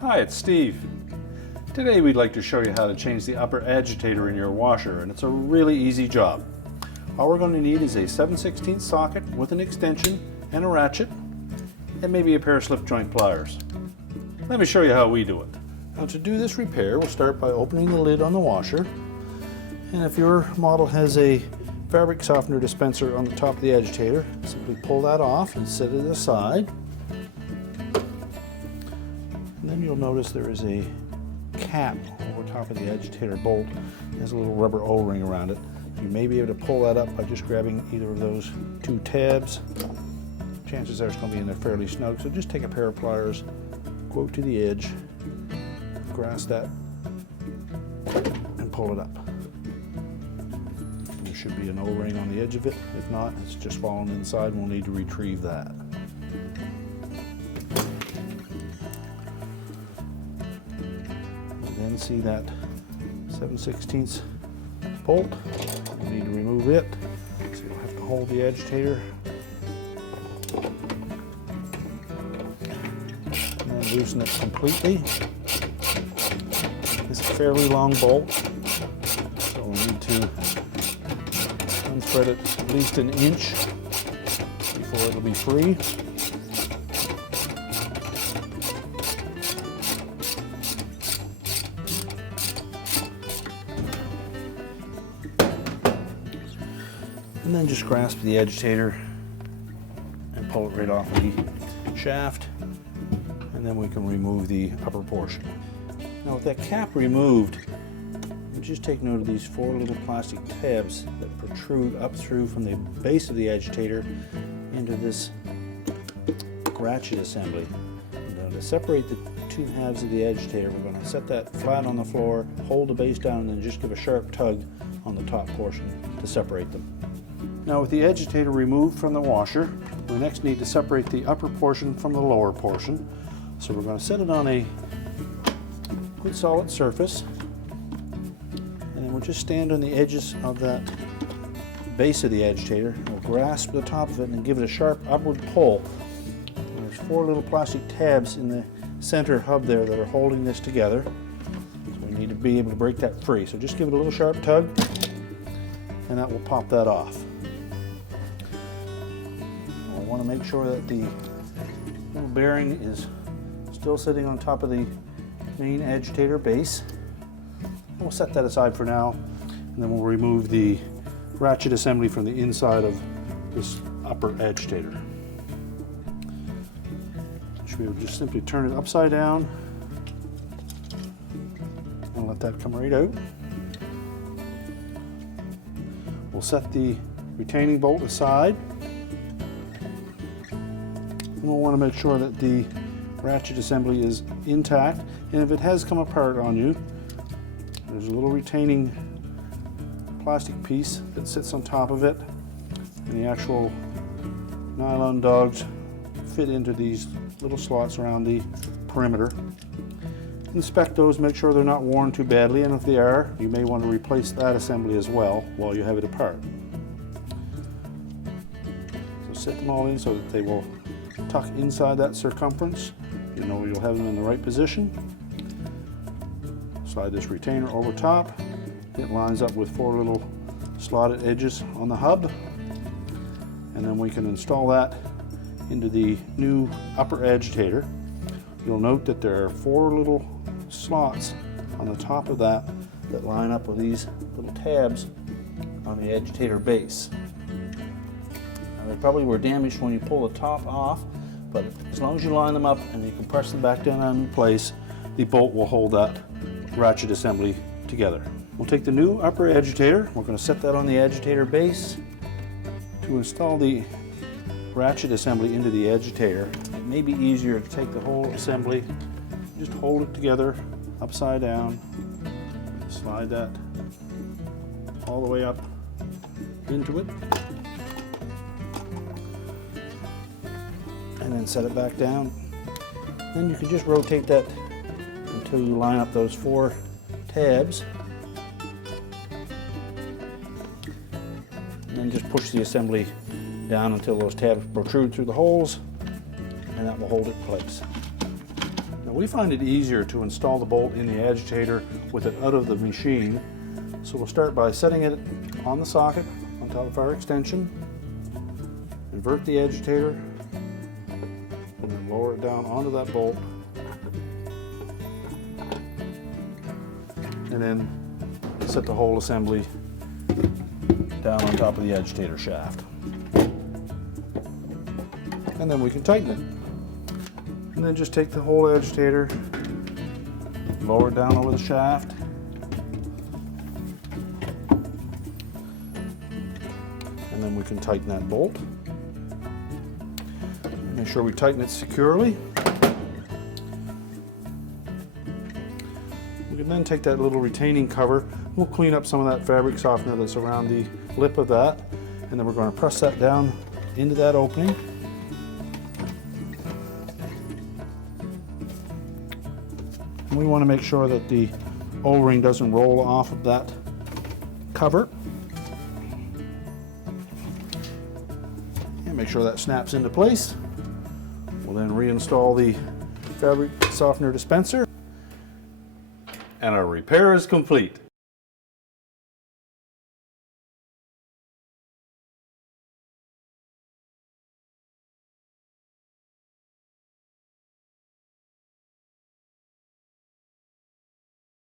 Hi, it's Steve. Today we'd like to show you how to change the upper agitator in your washer, and it's a really easy job. All we're going to need is a 7/16 socket with an extension and a ratchet, and maybe a pair of slip joint pliers. Let me show you how we do it. Now, to do this repair, we'll start by opening the lid on the washer, and if your model has a fabric softener dispenser on the top of the agitator, simply pull that off and set it aside. And then you'll notice there is a cap over top of the agitator bolt. There's a little rubber O-ring around it. You may be able to pull that up by just grabbing either of those two tabs. Chances are it's going to be in there fairly snug, so just take a pair of pliers, go to the edge, grasp that, and pull it up. There should be an O-ring on the edge of it. If not, it's just fallen inside and we'll need to retrieve that. Then see that 7/16 bolt. You need to remove it, so you'll have to hold the agitator and then loosen it completely. It's a fairly long bolt, so we'll need to unspread it at least an inch before it'll be free. And then just grasp the agitator and pull it right off the shaft, and then we can remove the upper portion. Now, with that cap removed, you just take note of these four little plastic tabs that protrude up through from the base of the agitator into this ratchet assembly. And to separate the two halves of the agitator, we're going to set that flat on the floor, hold the base down, and then just give a sharp tug on the top portion to separate them. Now, with the agitator removed from the washer, we next need to separate the upper portion from the lower portion. So we're going to set it on a good solid surface, and then we'll just stand on the edges of that base of the agitator. We'll grasp the top of it and give it a sharp upward pull. And there's four little plastic tabs in the center hub there that are holding this together. So we need to be able to break that free. So just give it a little sharp tug, and that will pop that off. We want to make sure that the little bearing is still sitting on top of the main agitator base. We'll set that aside for now, and then we'll remove the ratchet assembly from the inside of this upper agitator. We will just simply turn it upside down and let that come right out. We'll set the retaining bolt aside. We'll want to make sure that the ratchet assembly is intact, and if it has come apart on you, there's a little retaining plastic piece that sits on top of it, and the actual nylon dogs fit into these little slots around the perimeter. Inspect those, make sure they're not worn too badly, and if they are, you may want to replace that assembly as well while you have it apart. So set them all in so that they will tuck inside that circumference. You know you'll have them in the right position. Slide this retainer over top. It lines up with four little slotted edges on the hub, and then we can install that into the new upper agitator. You'll note that there are four little slots on the top of that that line up with these little tabs on the agitator base. They probably were damaged when you pull the top off, but as long as you line them up and you can press them back down in place, the bolt will hold that ratchet assembly together. We'll take the new upper agitator, we're going to set that on the agitator base. To install the ratchet assembly into the agitator, it may be easier to take the whole assembly, just hold it together upside down, slide that all the way up into it, and then set it back down. Then you can just rotate that until you line up those four tabs, and then just push the assembly down until those tabs protrude through the holes, and that will hold it in place. Now, we find it easier to install the bolt in the agitator with it out of the machine. So we'll start by setting it on the socket on top of our extension, invert the agitator, and then lower it down onto that bolt, and then set the whole assembly down on top of the agitator shaft. And then we can tighten it. And then just take the whole agitator, lower it down over the shaft, and then we can tighten that bolt. Make sure we tighten it securely. We can then take that little retaining cover. We'll clean up some of that fabric softener that's around the lip of that, and then we're going to press that down into that opening. And we want to make sure that the O-ring doesn't roll off of that cover. And make sure that snaps into place. We'll then reinstall the fabric softener dispenser. And our repair is complete.